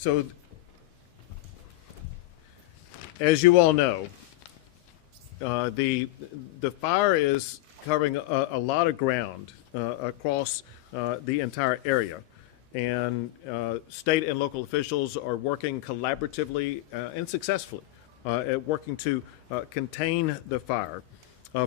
So, as you all know, the fire is covering a lot of ground across the entire area, and state and local officials are working collaboratively and successfully at working to contain the fire.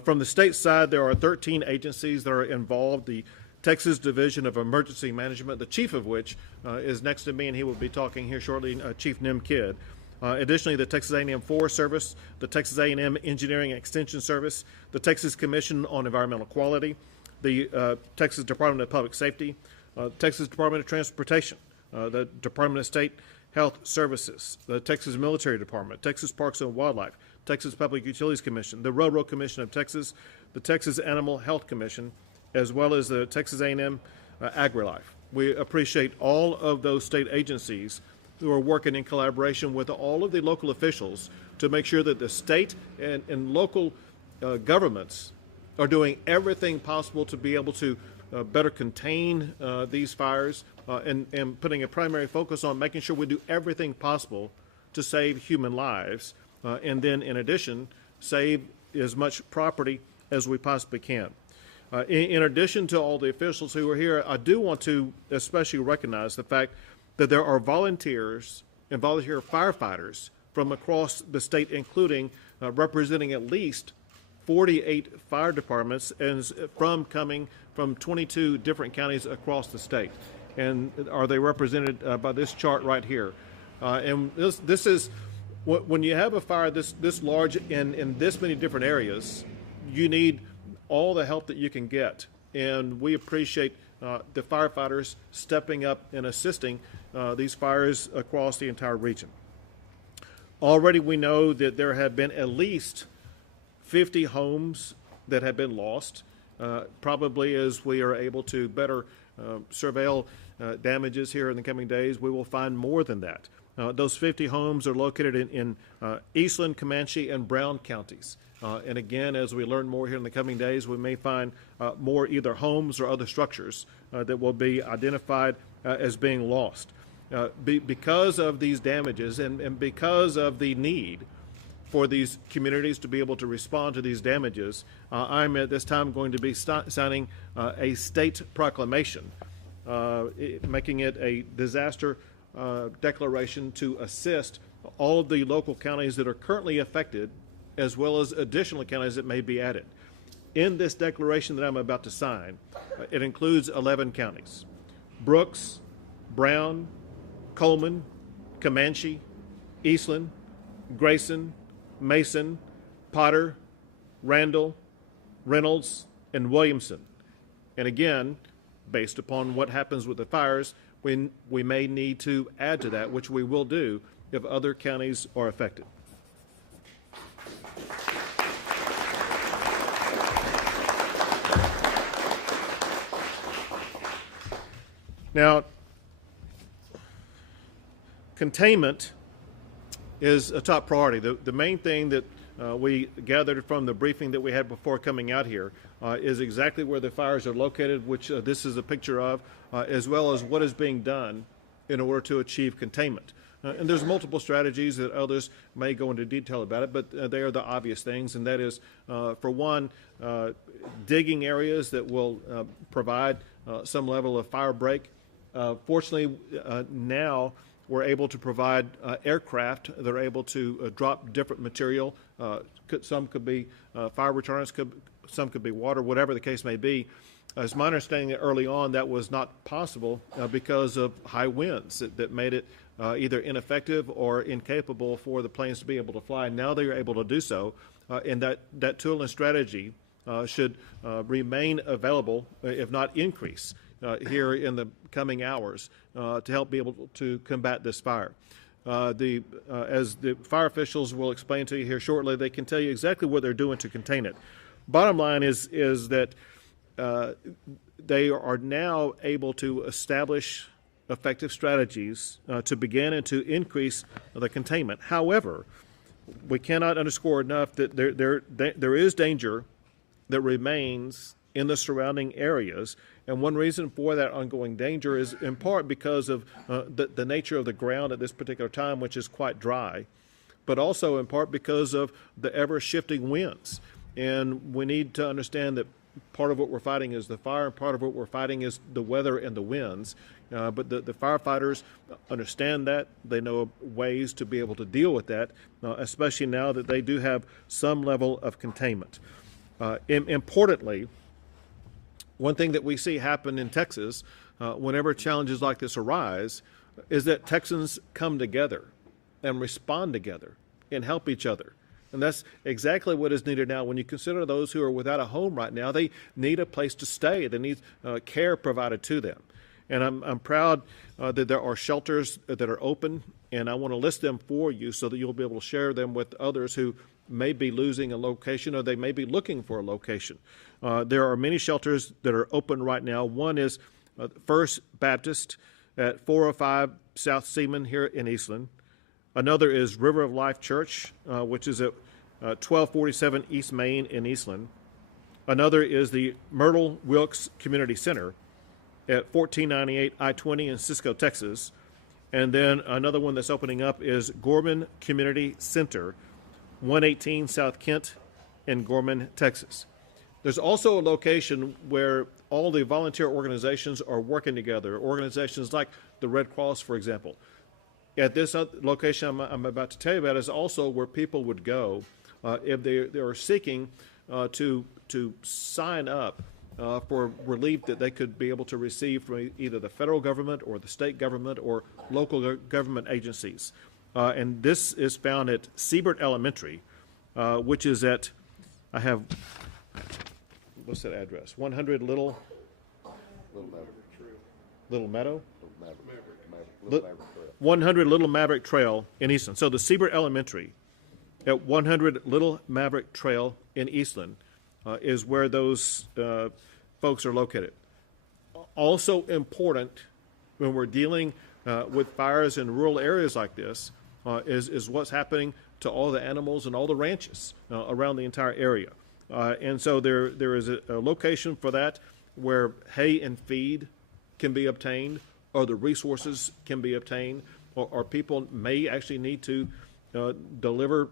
From the state side, there are 13 agencies that are involved. The Texas Division of Emergency Management, the chief of which is next to me, and he will be talking here shortly, Chief Nim Kidd. Additionally, the Texas A&M Forest Service, the Texas A&M Engineering Extension Service, the Texas Commission on Environmental Quality, the Texas Department of Public Safety, Texas Department of Transportation, the Department of State Health Services, the Texas Military Department, Texas Parks and Wildlife, Texas Public Utilities Commission, the Railroad Commission of Texas, the Texas Animal Health Commission, as well as the Texas A&M AgriLife. We appreciate all of those state agencies who are working in collaboration with all of the local officials to make sure that the state and local governments are doing everything possible to be able to better contain these fires and putting a primary focus on making sure we do everything possible to save human lives and then, in addition, save as much property as we possibly can. In addition to all the officials who are here, I do want to especially recognize the fact that there are volunteers and volunteer firefighters from across the state, including representing at least 48 fire departments and coming from 22 different counties across the state. And are they represented by this chart right here? And this is, when you have a fire this large in this many different areas, you need all the help that you can get. And we appreciate the firefighters stepping up and assisting these fires across the entire region. Already we know that there have been at least 50 homes that have been lost. Probably as we are able to better surveil damages here in the coming days, we will find more than that. Those 50 homes are located in Eastland, Comanche, and Brown counties. And again, as we learn more here in the coming days, we may find more either homes or other structures that will be identified as being lost. Because of these damages and because of the need for these communities to be able to respond to these damages, I'm at this time going to be signing a state proclamation, making it a disaster declaration to assist all of the local counties that are currently affected, as well as additional counties that may be added. In this declaration that I'm about to sign, it includes 11 counties: Brooks, Brown, Coleman, Comanche, Eastland, Grayson, Mason, Potter, Randall, Reynolds, and Williamson. And again, based upon what happens with the fires, we may need to add to that, which we will do if other counties are affected. Now, containment is a top priority. The main thing that we gathered from the briefing that we had before coming out here is exactly where the fires are located, which this is a picture of, as well as what is being done in order to achieve containment. And there's multiple strategies that others may go into detail about it, but they are the obvious things, and that is, for one, digging areas that will provide some level of fire break. Fortunately, now we're able to provide aircraft that are able to drop different material. Some could be fire retardants, some could be water, whatever the case may be. It's my understanding that early on that was not possible because of high winds that made it either ineffective or incapable for the planes to be able to fly. Now they are able to do so, and that tool and strategy should remain available, if not increase, here in the coming hours to help be able to combat this fire. As the fire officials will explain to you here shortly, they can tell you exactly what they're doing to contain it. Bottom line is that they are now able to establish effective strategies to begin and to increase the containment. However, we cannot underscore enough that there is danger that remains in the surrounding areas. And one reason for that ongoing danger is in part because of the nature of the ground at this particular time, which is quite dry, but also in part because of the ever-shifting winds. And we need to understand that part of what we're fighting is the fire, and part of what we're fighting is the weather and the winds. But the firefighters understand that. They know ways to be able to deal with that, especially now that they do have some level of containment. Importantly, one thing that we see happen in Texas whenever challenges like this arise is that Texans come together and respond together and help each other. And that's exactly what is needed now. When you consider those who are without a home right now, they need a place to stay. They need care provided to them. And I'm proud that there are shelters that are open, and I want to list them for you so that you'll be able to share them with others who may be losing a location or they may be looking for a location. There are many shelters that are open right now. One is First Baptist at 405 South Seaman here in Eastland. Another is River of Life Church, which is at 1247 East Main in Eastland. Another is the Myrtle Wilkes Community Center at 1498 I-20 in Cisco, Texas. And then another one that's opening up is Gorman Community Center, 118 South Kent in Gorman, Texas. There's also a location where all the volunteer organizations are working together, organizations like the Red Cross, for example. At this location I'm about to tell you about is also where people would go if they are seeking to sign up for relief that they could be able to receive from either the federal government or the state government or local government agencies. And this is found at Siebert Elementary, which is at, I have, what's that address? 100 Little Meadow? 100 Little Maverick Trail in Eastland. So the Siebert Elementary at 100 Little Maverick Trail in Eastland is where those folks are located. Also important when we're dealing with fires in rural areas like this is what's happening to all the animals and all the ranches around the entire area. And so there is a location for that where hay and feed can be obtained, or the resources can be obtained, or people may actually need to deliver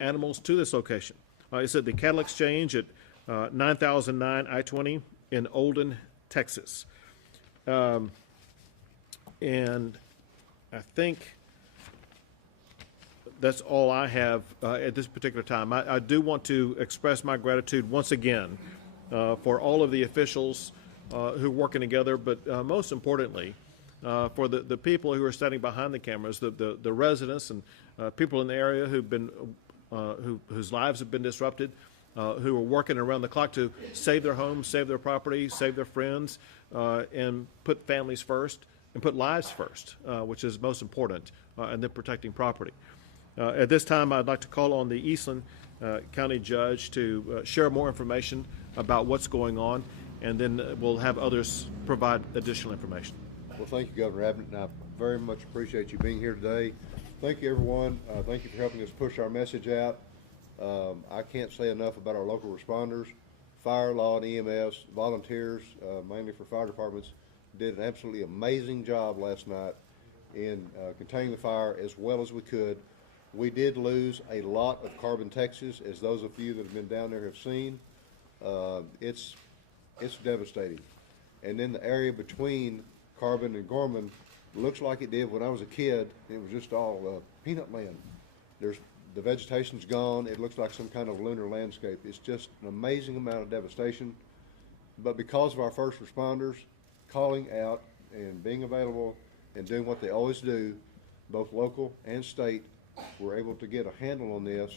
animals to this location. It's at the Cattle Exchange at 9009 I-20 in Olden, Texas. And I think that's all I have at this particular time. I do want to express my gratitude once again for all of the officials who are working together, but most importantly, for the people who are standing behind the cameras, the residents and people in the area who've been whose lives have been disrupted, who are working around the clock to save their homes, save their property, save their friends, and put families first and put lives first, which is most important, and then protecting property. At this time, I'd like to call on the Eastland County Judge to share more information about what's going on, and then we'll have others provide additional information. Well, thank you, Governor Abbott, and I very much appreciate you being here today. Thank you, everyone. Thank you for helping us push our message out. I can't say enough about our local responders, fire, law, and EMS, volunteers, mainly for fire departments, did an absolutely amazing job last night in containing the fire as well as we could. We did lose a lot of Carbon, Texas, as those of you that have been down there have seen. It's devastating. And then the area between Carbon and Gorman looks like it did when I was a kid. It was just all peanut land. The vegetation's gone. It looks like some kind of lunar landscape. It's just an amazing amount of devastation. But because of our first responders calling out and being available and doing what they always do, both local and state, we're able to get a handle on this.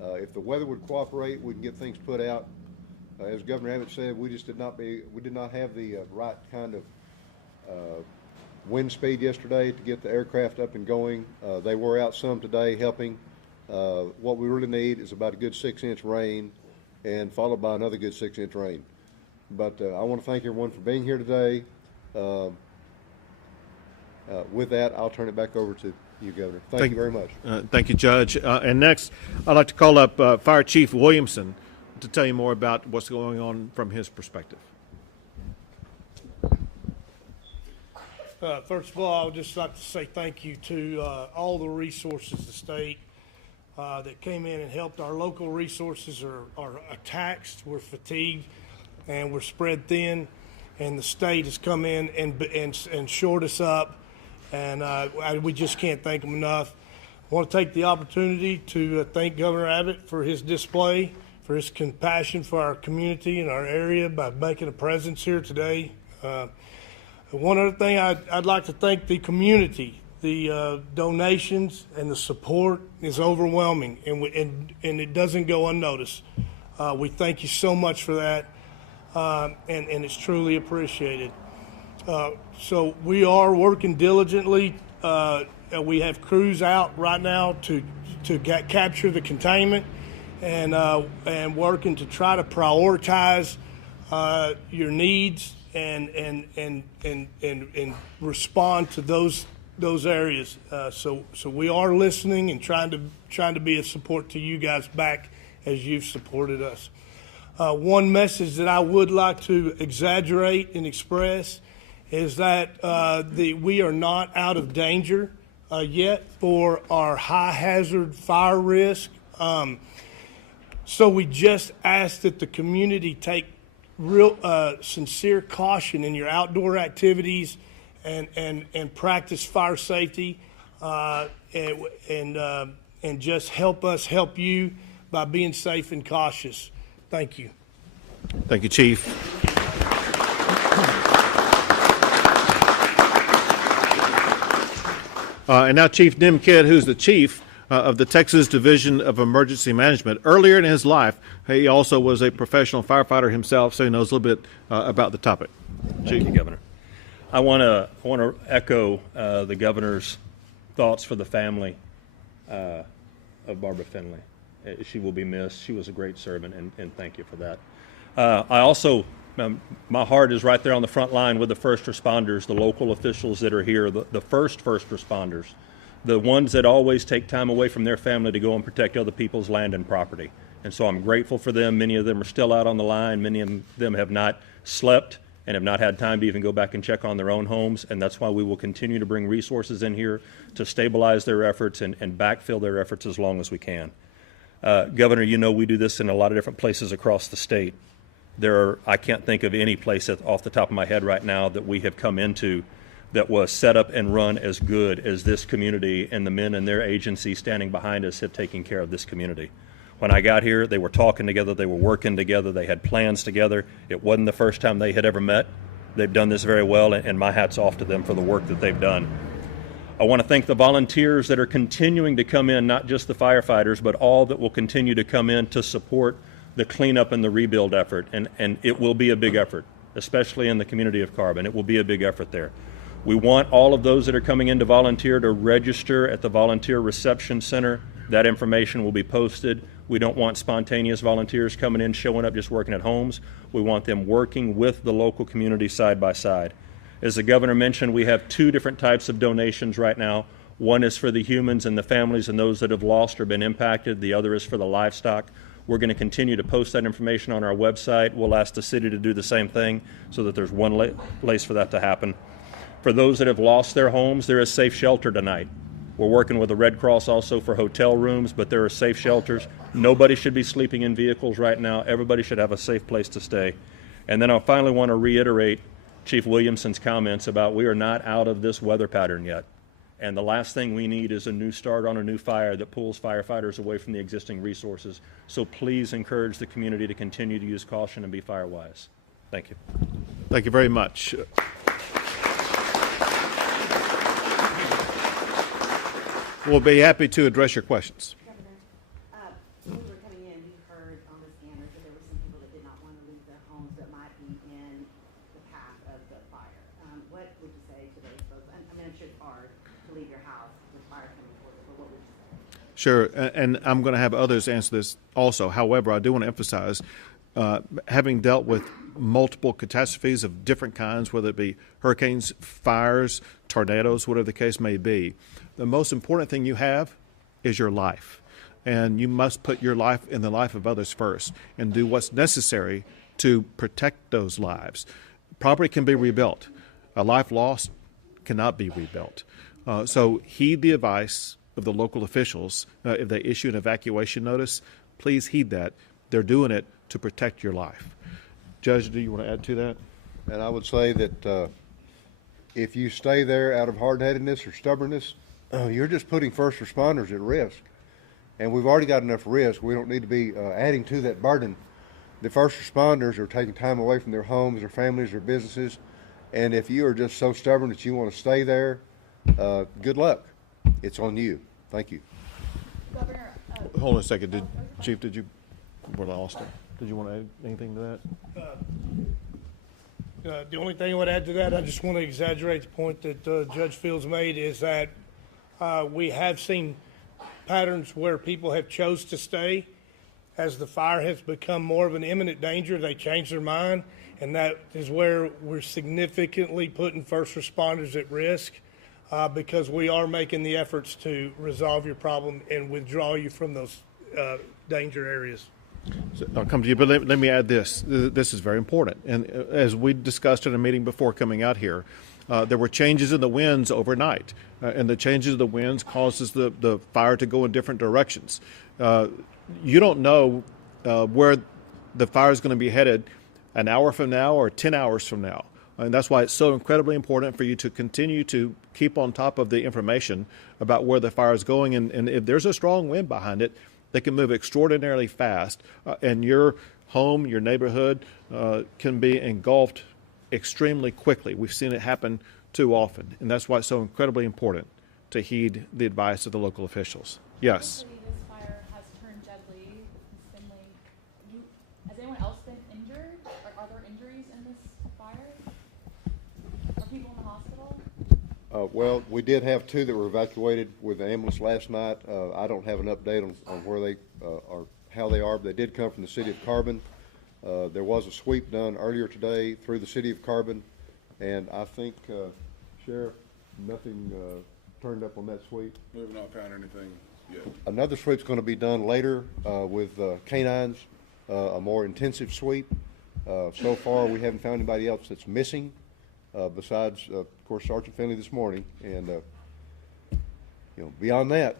If the weather would cooperate, we can get things put out. As Governor Abbott said, we did not have the right kind of wind speed yesterday to get the aircraft up and going. They were out some today helping. What we really need is about a good 6-inch rain, and followed by another good 6-inch rain. But I want to thank everyone for being here today. With that, I'll turn it back over to you, Governor. Thank you very much. Thank you, Judge. And next, I'd like to call up Fire Chief Williamson to tell you more about what's going on from his perspective. First of all, I would just like to say thank you to all the resources the state that came in and helped. Our local resources are taxed, we're fatigued, and we're spread thin. And the state has come in and shored us up, and we just can't thank them enough. I want to take the opportunity to thank Governor Abbott for his display, for his compassion for our community and our area by making a presence here today. One other thing, I'd like to thank the community. The donations and the support is overwhelming, and it doesn't go unnoticed. We thank you so much for that, and it's truly appreciated. So we are working diligently. We have crews out right now to capture the containment, and working to try to prioritize your needs and respond to those areas. So we are listening and trying to be a support to you guys back as you've supported us. One message that I would like to exaggerate and express is that we are not out of danger yet for our high hazard fire risk. So we just ask that the community take real sincere caution in your outdoor activities and practice fire safety and just help us help you by being safe and cautious. Thank you. Thank you, Chief. And now Chief Nim Kidd, who's the chief of the Texas Division of Emergency Management. Earlier in his life, he also was a professional firefighter himself, so he knows a little bit about the topic. Thank you, Governor. I want to echo the governor's thoughts for the family of Barbara Finley. She will be missed. She was a great servant, and thank you for that. I also, my heart is right there on the front line with the first responders, the local officials that are here, the first responders, the ones that always take time away from their family to go and protect other people's land and property. And so I'm grateful for them. Many of them are still out on the line. Many of them have not slept and have not had time to even go back and check on their own homes. And that's why we will continue to bring resources in here to stabilize their efforts and backfill their efforts as long as we can. Governor, you know we do this in a lot of different places across the state. I can't think of any place off the top of my head right now that we have come into that was set up and run as good as this community and the men and their agency standing behind us have taken care of this community. When I got here, they were talking together, they were working together, they had plans together. It wasn't the first time they had ever met. They've done this very well, and my hat's off to them for the work that they've done. I want to thank the volunteers that are continuing to come in, not just the firefighters, but all that will continue to come in to support the cleanup and the rebuild effort. And it will be a big effort, especially in the community of Carbon. It will be a big effort there. We want all of those that are coming in to volunteer to register at the Volunteer Reception Center. That information will be posted. We don't want spontaneous volunteers coming in, showing up, just working at homes. We want them working with the local community side by side. As the governor mentioned, we have two different types of donations right now. One is for the humans and the families and those that have lost or been impacted. The other is for the livestock. We're going to continue to post that information on our website. We'll ask the city to do the same thing so that there's one place for that to happen. For those that have lost their homes, there is safe shelter tonight. We're working with the Red Cross also for hotel rooms, but there are safe shelters. Nobody should be sleeping in vehicles right now. Everybody should have a safe place to stay. And then I finally want to reiterate Chief Williamson's comments about we are not out of this weather pattern yet. And the last thing we need is a new start on a new fire that pulls firefighters away from the existing resources. So please encourage the community to continue to use caution and be fire wise. Thank you. Thank you very much. We'll be happy to address your questions. Governor, when we were coming in, we heard on the scanners that there were some people that did not want to leave their homes that might be in the path of the fire. What would you say to those folks? I mean, I'm sure it's hard to leave your house with fire coming towards it, but what would you say? Sure, and I'm going to have others answer this also. However, I do want to emphasize, having dealt with multiple catastrophes of different kinds, whether it be hurricanes, fires, tornadoes, whatever the case may be, the most important thing you have is your life. and you must put your life and the life of others first and do what's necessary to protect those lives. Property can be rebuilt. A life lost cannot be rebuilt. So heed the advice of the local officials. If they issue an evacuation notice, please heed that. They're doing it to protect your life. Judge, do you want to add to that? And I would say that if you stay there out of hard-headedness or stubbornness, you're just putting first responders at risk. And we've already got enough risk. We don't need to be adding to that burden. The first responders are taking time away from their homes, their families, their businesses. And if you are just so stubborn that you want to stay there, good luck. It's on you. Thank you. Governor, Hold on a second. Chief, did you? We're lost. Did you want to add anything to that? The only thing I would add to that, I just want to exaggerate the point that Judge Fields made, is that we have seen patterns where people have chose to stay. As the fire has become more of an imminent danger, they change their mind, and that is where we're significantly putting first responders at risk, because we are making the efforts to resolve your problem and withdraw you from those danger areas. So I'll come to you, but let me add this. This is very important. And as we discussed in a meeting before coming out here, there were changes in the winds overnight, and the changes of the winds causes the fire to go in different directions. You don't know where the fire is going to be headed an hour from now or 10 hours from now. And that's why it's so incredibly important for you to continue to keep on top of the information about where the fire is going. And if there's a strong wind behind it, they can move extraordinarily fast, and your home, your neighborhood can be engulfed extremely quickly. We've seen it happen too often, and that's why it's so incredibly important to heed the advice of the local officials. Yes? this fire has turned deadly in Finley. Has anyone else been injured? Are there injuries in this fire? Are people in the hospital? Well, we did have 2 that were evacuated with the ambulance last night. I don't have an update on where they or how they are, but they did come from the city of Carbon. There was a sweep done earlier today through the city of Carbon, and I think, Sheriff, nothing turned up on that sweep. We have not found anything yet. Another sweep's going to be done later with canines, a more intensive sweep. So far, we haven't found anybody else that's missing, besides, of course, Sergeant Finley this morning. And beyond that,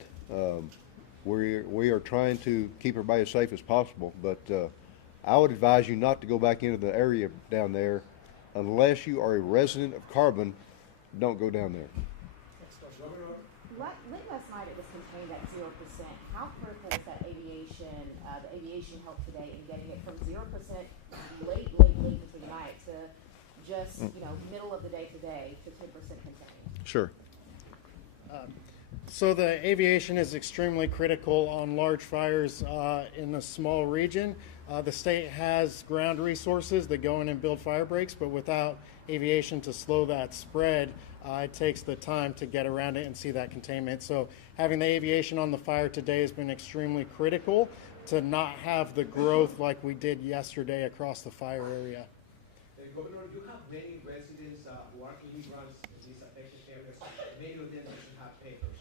we are trying to keep everybody as safe as possible. But I would advise you not to go back into the area down there unless you are a resident of Carbon. Don't go down there. Late last night it was contained at 0%. How critical is that the aviation help today in getting it from 0% late into the night to just, middle of the day today to 10% contained? Sure. So the aviation is extremely critical on large fires in a small region. The state has ground resources that go in and build fire breaks, but without aviation to slow that spread, it takes the time to get around it and see that containment. So having the aviation on the fire today has been extremely critical to not have the growth like we did yesterday across the fire area. Governor, you have many residents who are immigrants in these affected areas. Many of them doesn't have papers.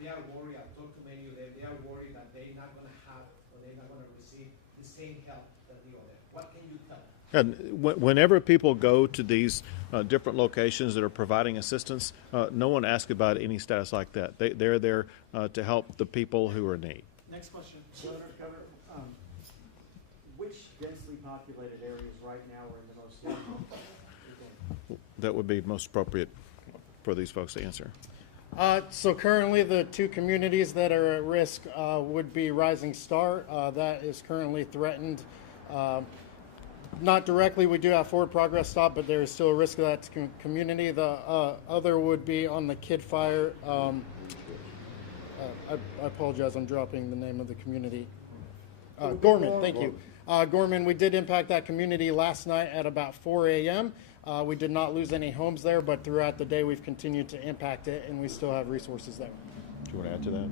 They are worried. I've talked to many of them. They are worried that they're not going to have or they're not going to receive the same help that the other. What can you tell them? And whenever people go to these different locations that are providing assistance, no one asks about any status like that. They're there to help the people who are in need. Next question, Governor. Which densely populated areas right now are in the most danger? That would be most appropriate for these folks to answer. So currently the 2 communities that are at risk would be Rising Star. That is currently threatened. Not directly, we do have forward progress stop, but there is still a risk of that community. The other would be on the Kid Fire. I apologize, I'm dropping the name of the community. Gorman, thank you. Gorman, we did impact that community last night at about 4 a.m. We did not lose any homes there, but throughout the day we've continued to impact it, and we still have resources there. Do you want to add to that?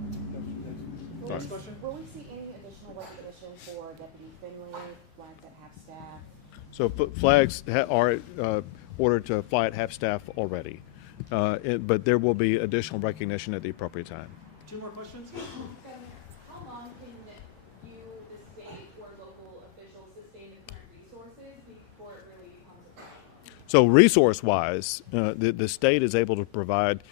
Will we see any additional recognition for Deputy Finley, flags at half staff? So flags are ordered to fly at half staff already, but there will be additional recognition at the appropriate time. 2 more questions? Governor, how long So resource-wise, the state is able to provide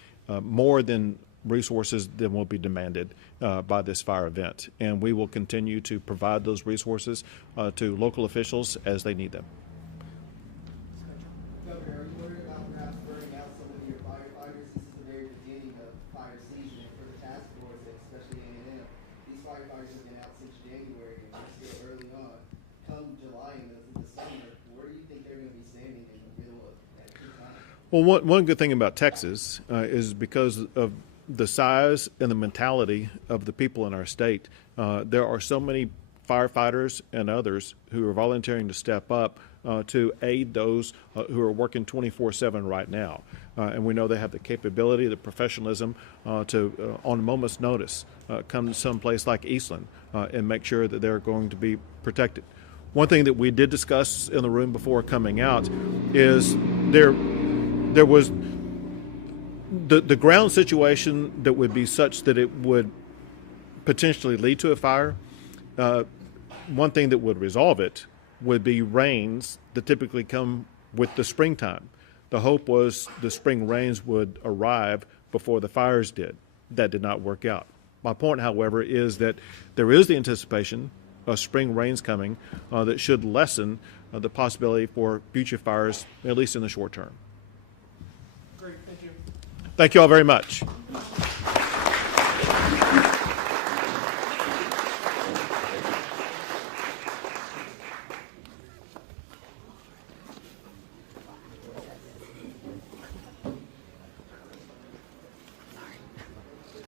more than resources than will be demanded by this fire event. And we will continue to provide those resources to local officials as they need them. Governor, are you worried about perhaps burning out some of your firefighters? This is the very beginning of fire season, and for the task force, and especially A&M, these firefighters have been out since January, and we're still early on. Come July and the summer, where do you think they're going to be standing in the middle of that key time? Well, one good thing about Texas is because of the size and the mentality of the people in our state, there are so many firefighters and others who are volunteering to step up to aid those who are working 24/7 right now. And we know they have the capability, the professionalism to, on a moment's notice, come to some place like Eastland and make sure that they're going to be protected. One thing that we did discuss in the room before coming out is there was the ground situation that would be such that it would potentially lead to a fire. One thing that would resolve it would be rains that typically come with the springtime. The hope was the spring rains would arrive before the fires did. That did not work out. My point, however, is that there is the anticipation of spring rains coming that should lessen the possibility for future fires, at least in the short term. Great, thank you. Thank you all very much.